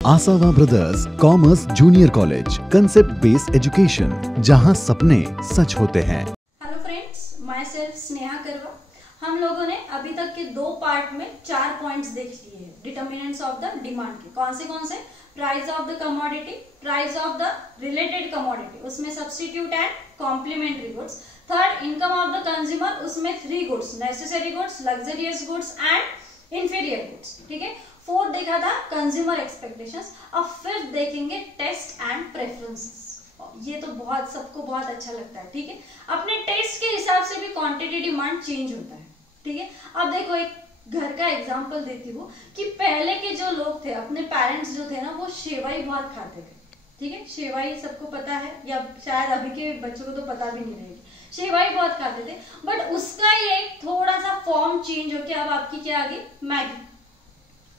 आसावा brothers commerce junior college, concept based education, जहां सपने सच होते हैं। Hello friends, myself Sneha Karwa. हम लोगों ने अभी तक के 2 पार्ट में 4 पॉइंट्स देख लिए हैं डिटर्मिनेंट्स ऑफ द डिमांड के। कौन से? Price of the commodity, price of the related commodity, उसमें substitute and complementary goods. Third, income of the consumer, उसमें 3 goods, necessary goods, luxurious goods and inferior goods. ठीक है। फोर्थ देखा था consumer expectations. अब फिफ्थ देखेंगे टेस्ट एंड प्रेफरेंसेस। ये तो बहुत सबको बहुत अच्छा लगता है। ठीक है। अपने टेस्ट के हिसाब से भी क्वांटिटी डिमांड चेंज होता है। ठीक है। अब देखो एक घर का एग्जांपल देती हूँ कि पहले के जो लोग थे, अपने पेरेंट्स जो थे ना, वो सेवई बहुत खाते थे। ठीक है। सेवई सबको पता है, या शायद अभी के बच्चों को तो पता भी नहीं रहेगी। सेवई बहुत खाते थे, बट उसका ये थोड़ा सा फॉर्म चेंज होके अब आपकी क्या आ गई, मैगी।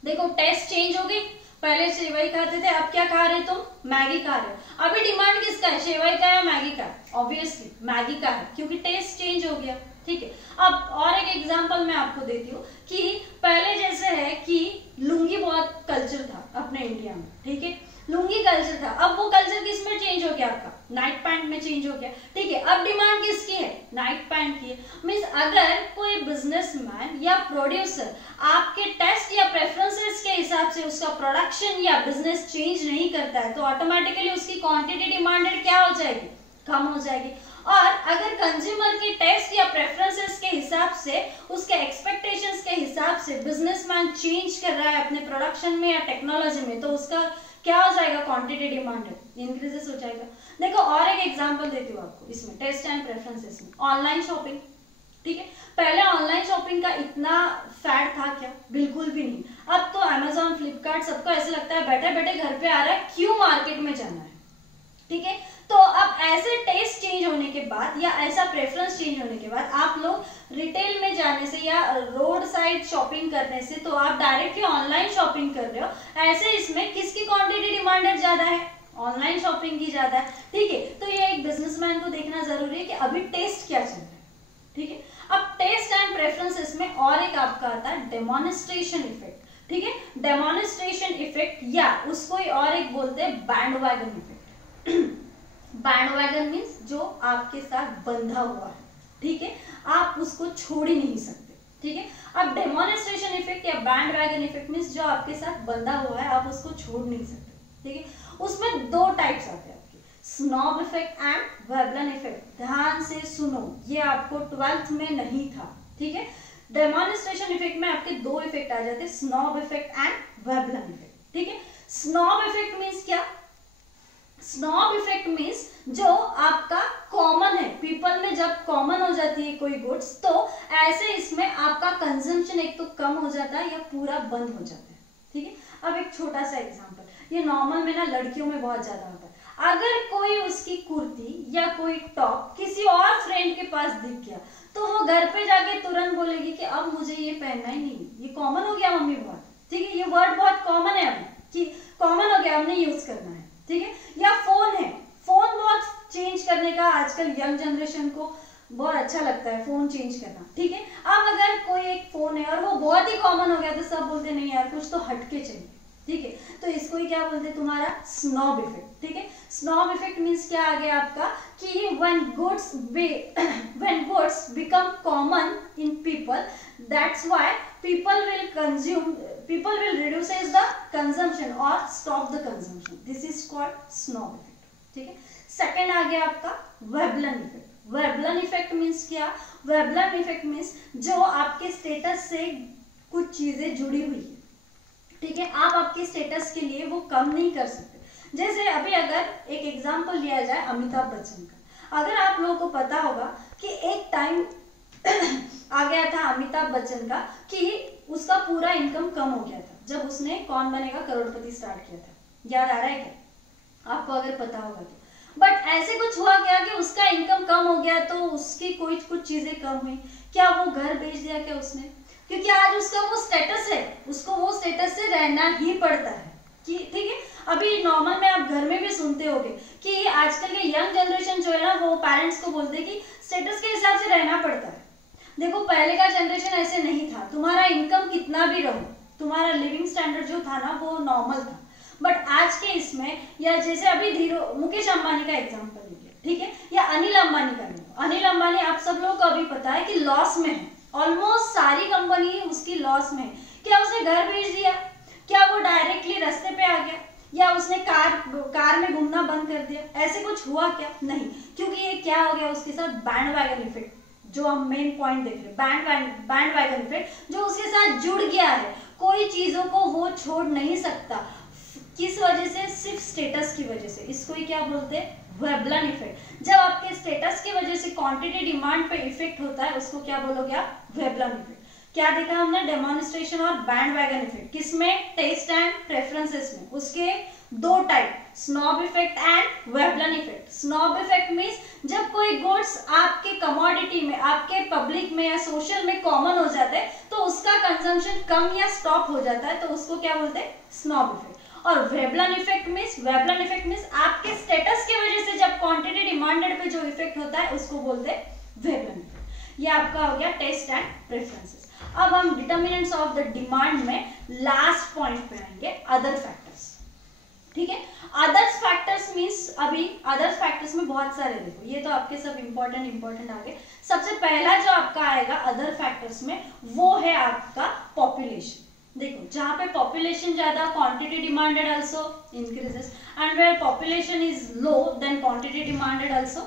देखो टेस्ट चेंज हो गई, पहले सेवई खाते थे, अब क्या खा रहे तुम, मैगी खा रहे हो। अभी डिमांड किसका है, सेवई का या मैगी का? ऑब्वियसली मैगी का है, क्योंकि टेस्ट चेंज हो गया। ठीक है। अब और एक एग्जांपल मैं आपको देती हूँ कि पहले जैसे है कि लुंगी बहुत कल्चर था अपने इंडिया में। ठीक है। लुंगी कल्चर था, अब वो कल्चर किस में चेंज हो गया, आपका नाइट पैंट में चेंज हो गया। ठीक है। अब डिमांड किसकी है, नाइट पैंट की है। मींस अगर कोई बिजनेसमैन या प्रोड्यूसर आपके टेस्ट या प्रेफरेंसेस के हिसाब से उसका प्रोडक्शन या बिजनेस चेंज नहीं करता है, तो ऑटोमेटिकली उसकी क्वांटिटी डिमांडेड क्या हो जाएगी, कम हो जाएगी। और अगर कंज्यूमर की टेस्ट या प्रेफरेंसेस के हिसाब से, उसके एक्सपेक्टेशंस के हिसाब से बिजनेसमैन चेंज कर रहा है अपने प्रोडक्शन में या टेक्नोलॉजी में, तो उसका क्या हो जाएगा, क्वांटिटी डिमांड इंक्रीजेस हो जाएगा। देखो और एक एग्जांपल देती हूँ आपको इसमें, टेस्ट एंड प्रेफरेंसेस में। Online shopping. ठीक है। पहले ऑनलाइन शॉपिंग का इतना फैड था क्या, बिल्कुल भी नहीं। अब तो अमेजॉन, फ्लिपकार्ट, सबको ऐसे लगता है बैठे बैठे घर पे आ रहा है, क्यों मार्केट में जाना है। ठीक है। तो अब ऐसे टेस्ट चेंज होने के बाद या ऐसा प्रेफरेंस चेंज होने के बाद आप लोग रिटेल में जाने से या रोड साइड शॉपिंग करने से, तो आप डायरेक्टली ऑनलाइन शॉपिंग कर रहे हो। ऐसे इसमें किसकी क्वांटिटी डिमांडेड ज्यादा है, ऑनलाइन शॉपिंग की ज्यादा है। ठीक है। तो ये एक बिजनेसमैन को देखना जरूरी है कि अभी टेस्ट क्या चल रहा है। ठीक है। अब टेस्ट एंड प्रेफरेंसेस में और एक आपका आता है डेमोन्स्ट्रेशन इफेक्ट। ठीक है। डेमोन्स्ट्रेशन इफेक्ट, या उसको और एक बोलते हैं बैंडवैगन इफेक्ट। बैंडवैगन मींस जो आपके साथ बंधा हुआ है। ठीक है। आप उसको छोड़ ही नहीं सकते। ठीक है। अब डेमोन्स्ट्रेशन इफेक्ट या बैंडवैगन इफेक्ट मींस जो आपके साथ बंधा हुआ है, आप उसको छोड़ नहीं सकते। ठीक है। उसमें 2 टाइप्स आते हैं आपके, snob effect and Veblen effect. ध्यान से सुनो, ये आपको 12th में नहीं था। ठीक है। डेमोन्स्ट्रेशन इफेक्ट में आपके 2 इफेक्ट आ जाते हैं, snob effect and Veblen effect. ठीक है। स्नॉब इफेक्ट मींस क्या, स्नॉब इफेक्ट मींस जो आपका कॉमन है, पीपल में जब कॉमन हो जाती है कोई गुड्स, तो ऐसे इसमें आपका कंजम्पशन एक तो कम हो जाता है या पूरा बंद हो जाता है। ठीक है। अब एक छोटा सा एग्जांपल, ये नॉर्मल में ना लड़कियों में बहुत ज्यादा होता है। अगर कोई उसकी कुर्ती या कोई टॉप किसी और फ्रेंड के पास दिख गया, तो वो घर पे जाके तुरंत बोलेगी कि अब मुझे ये पहनना ही नहीं, ये कॉमन हो गया मम्मी बहुत। ठीक है। ये वर्ड बहुत कॉमन है अभी, कि कॉमन हो गया, हमने यूज करना है। ठीक है। या फोन है, फोन बहुत चेंज करने का आजकल यंग जनरेशन को बहुत अच्छा लगता है फोन चेंज करना। ठीक है। अब अगर कोई एक फोन है और वो बहुत ही कॉमन हो गया, तो सब बोलते नहीं यार कुछ तो हटके चाहिए। ठीक है। तो इसको ही क्या बोलते हैं, तुम्हारा स्नॉब इफेक्ट। ठीक है। स्नॉब इफेक्ट मींस क्या आ गया आपका, कि when goods become common in people, that's why people will reduces the consumption or stop the consumption. This is called snob effect. ठीक है। सेकंड आ गया आपका Veblen effect. Veblen effect means क्या, Veblen effect means जो आपके status से कुछ चीजें जुड़ी हुई है। ठीक है। आप आपके स्टेटस के लिए वो कम नहीं कर सकते। जैसे अभी अगर एक एग्जांपल लिया जाए अमिताभ बच्चन का, अगर आप लोगों को पता होगा कि एक टाइम आ गया था अमिताभ बच्चन का कि उसका पूरा इनकम कम हो गया था जब उसने कौन बनेगा करोड़पति स्टार्ट किया था। याद आ रहा है क्या आपको, अगर पता होगा तो। बट ऐसे कुछ हुआ क्या कि उसका इनकम कम हो गया, तो उसकी कुछ चीजें कम हुई। क्या वो घर बेच दिया क्या उसने, क्योंकि आज उसका वो स्टेटस है, उसको वो स्टेटस से रहना ही पड़ता है। कि ठीक है। अभी नॉर्मल में आप घर में भी सुनते होंगे कि आजकल के यंग जनरेशन जो है ना, वो पेरेंट्स को बोलते हैं कि स्टेटस के हिसाब से रहना पड़ता है। देखो पहले का जनरेशन ऐसे नहीं था, तुम्हारा इनकम कितना भी रहो, तुम्हारा लिविंग स्टैंडर्ड जो था ना वो नॉर्मल था। बट आज के इसमें, या जैसे अभी मुकेश अंबानी का एग्जांपल लीजिए, ठीक है, या अनिल अंबानी का लीजिए। अनिल अंबानी आप सब लोगों को अभी पता है कि लॉस में है, ऑलमोस्ट सारी कंपनी उसकी लॉस में है। क्या उसने घर बेच दिया? क्या वो डायरेक्टली रास्ते पे आ गया? या उसने कार में घूमना बंद कर दिया? ऐसे कुछ हुआ क्या? नहीं, क्योंकि ये क्या हो गया उसके साथ, बैंड वैगन इफेक्ट, जो हम मेन पॉइंट देख रहे हैं, बैंड वैगन इफेक्ट जो उसके साथ जुड़ गया है। कोई चीजों को वो छोड़ नहीं सकता। किस वजह से? सिर्फ स्टेटस की वजह से। इसको ही क्या बोलते हैं? Veblen effect. जब आपके स्टेटस की वजह से क्वांटिटी डिमांड पे इफेक्ट होता है, उसको क्या बोलोगे आप? Veblen effect. क्या देखा हमने? डेमोन्स्ट्रेशन और बैंड वैगन इफेक्ट। किसमें? टेस्ट एंड प्रेफरेंसेस में। उसके दो type, snob effect and Veblen effect. Snob effect means जब कोई गुड्स आपके कमोडिटी में, आपके पब्लिक में या सोशल में कॉमन हो जाते हैं, तो उसका कंजम्पशन कम या स्टॉप हो जाता है, तो उसको क्या बोलते हैं? Snob effect. और वेबलन इफेक्ट मींस आपके स्टेटस की वजह से जब क्वांटिटी डिमांडेड पे जो इफेक्ट होता है, उसको बोलते हैं वेबलन इफेक्ट। ये आपका हो गया टेस्ट एंड प्रेफरेंसेस। अब हम डिटर्मिनेंट्स ऑफ द डिमांड में लास्ट पॉइंट पे आएंगे, अदर फैक्टर्स। ठीक है, अदर्स फैक्टर्स मींस अभी अदर्स फैक्टर्स में बहुत सारे, देखो ये तो आपके सब इंपॉर्टेंट आगे। सबसे पहला जो आपका आएगा अदर फैक्टर्स में, वो है आपका पॉपुलेशन। देखो जहां पे पॉपुलेशन ज्यादा, quantity demanded also increases, and where population is low then quantity demanded also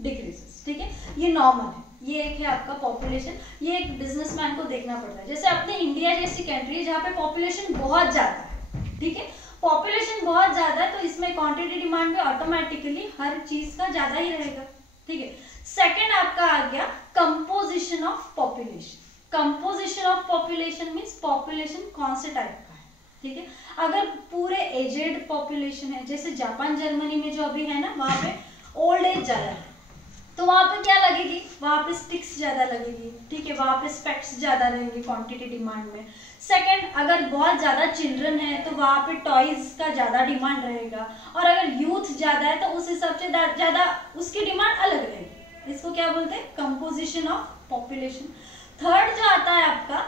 decreases. ठीक है, ये नॉर्मल है। ये एक है आपका पॉपुलेशन। ये एक बिजनेसमैन को देखना पड़ता है। जैसे अपने इंडिया जैसी कंट्री है जहाँ पे पॉपुलेशन बहुत ज्यादा है, ठीक है, पॉपुलेशन बहुत ज्यादा है, तो इसमें क्वांटिटी डिमांड भी ऑटोमेटिकली हर चीज का ज्यादा ही रहेगा। ठीक है, सेकंड आपका आ गया composition of population. Composition of population means population कौन से टाइप का है। ठीक है, अगर पूरे एजेड पॉपुलेशन है, जैसे जापान जर्मनी में जो अभी है ना, वहां पे ओल्ड एज ज्यादा है, तो वहां पे क्या लगेगी? वहां पे स्टिक्स ज्यादा लगेगी। ठीक है, वहां पे स्पेक्ट्स ज्यादा रहेंगे क्वांटिटी डिमांड में। सेकंड, अगर बहुत ज्यादा चिल्ड्रन है तो वहां पे टॉयज का ज्यादा डिमांड रहेगा, और अगर यूथ ज्यादा है तो उस हिसाब से ज्यादा उसकी डिमांड अलग रहेगी। इसको क्या बोलते हैं? Composition of population. थर्ड जो आता है आपका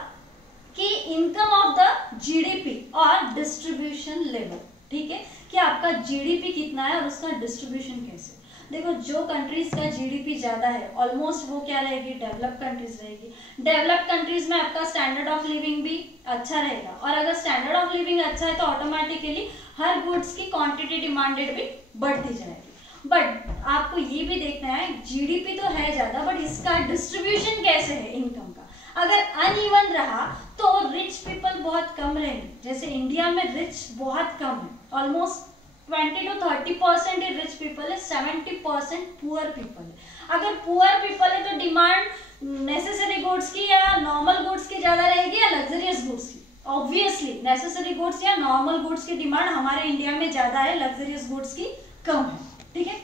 कि इनकम ऑफ द जीडीपी और डिस्ट्रीब्यूशन लेवल। ठीक है, कि आपका जीडीपी कितना है और उसका डिस्ट्रीब्यूशन कैसे। देखो जो कंट्रीज का जीडीपी ज्यादा है, ऑलमोस्ट वो क्या रहेगी? डेवलप कंट्रीज रहेगी। डेवलप कंट्रीज में आपका स्टैंडर्ड ऑफ लिविंग भी अच्छा रहेगा, और अगर स्टैंडर्ड ऑफ लिविंग अच्छा है तो ऑटोमेटिकली हर गुड्स की क्वांटिटी डिमांडेड भी बढ़ती जाएगी। बट आपको ये भी देखना है, जीडीपी तो है ज्यादा, बट इसका डिस्ट्रीब्यूशन कैसे है इनकम का। अगर अनइवन रहा तो रिच पीपल बहुत कम रहेंगे। जैसे इंडिया में रिच बहुत कम है, almost 20 to 30% he rich people है, 70% पुअर पीपल है। अगर पुअर पीपल है तो डिमांड नेसेसरी गुड्स की या नॉर्मल गुड्स की ज्यादा रहेगी या लग्जरियस गुड्स की? ऑब्वियसली नेसेसरी गुड्स या नॉर्मल गुड्स की डिमांड हमारे इंडिया में ज्यादा है, लग्जरियस गुड्स की कम है। ठीक है,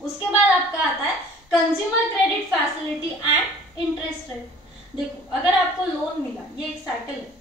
उसके बाद आपका आता है consumer credit facility and interest rate. देखो अगर आपको लोन मिला, ये एक साइकिल है,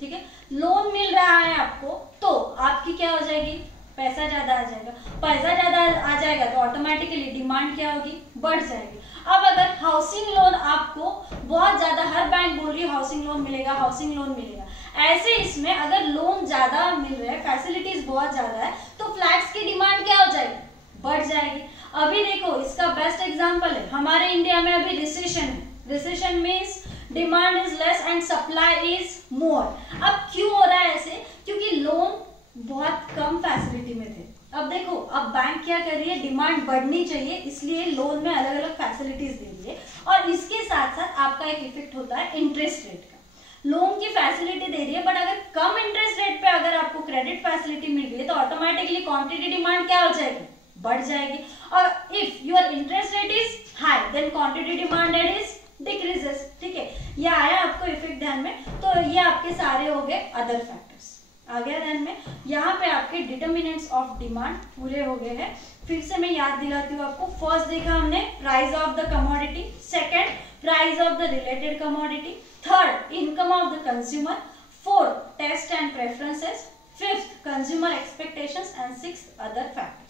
ठीक है, लोन मिल रहा है आपको, तो आपकी क्या हो जाएगी? पैसा ज्यादा आ जाएगा। पैसा ज्यादा आ जाएगा तो ऑटोमेटिकली डिमांड क्या होगी? बढ़ जाएगी। अब अगर हाउसिंग लोन आपको बहुत ज्यादा, हर बैंक बोल रही है हाउसिंग लोन मिलेगा, हाउसिंग लोन मिलेगा, ऐसे इसमें अगर लोन ज्यादा मिल रहा है, फैसिलिटीज बहुत ज्यादा है, तो फ्लैट्स की डिमांड क्या हो जाएगी? बढ़ जाएगी। अभी देखो इसका बेस्ट एग्जाम्पल है, हमारे इंडिया में अभी रिसेशन है। Recession means demand is less and supply is more. अब क्यों हो रहा है ऐसे? क्योंकि लोन बहुत कम फैसिलिटी में थे। अब देखो अब बैंक क्या कर रही है? डिमांड बढ़नी चाहिए, इसलिए लोन में अलग अलग फैसिलिटीज दे रही है, और इसके साथ साथ आपका एक इफेक्ट होता है इंटरेस्ट रेट का। लोन की फैसिलिटी दे रही है, बट अगर कम इंटरेस्ट रेट पे अगर आपको क्रेडिट फैसिलिटी मिल रही है तो ऑटोमेटिकली क्वांटिटी डिमांड क्या हो जाएगी? बढ़ जाएगी। और if your interest rate is high then quantity demanded is decreases. ठीक है, ये आया आपको इफेक्ट ध्यान में। तो ये आपके सारे हो गए अदर फैक्टर्स, आ गया ध्यान में। यहाँ पे आपके डिटर्मिनेंट्स ऑफ डिमांड पूरे हो गए हैं। फिर से मैं याद दिलाती हूँ आपको। फर्स्ट देखा हमने price of the commodity, second price of the related commodity, third income of the consumer, fourth taste and preferences, fifth consumer expectations, and sixth other factors.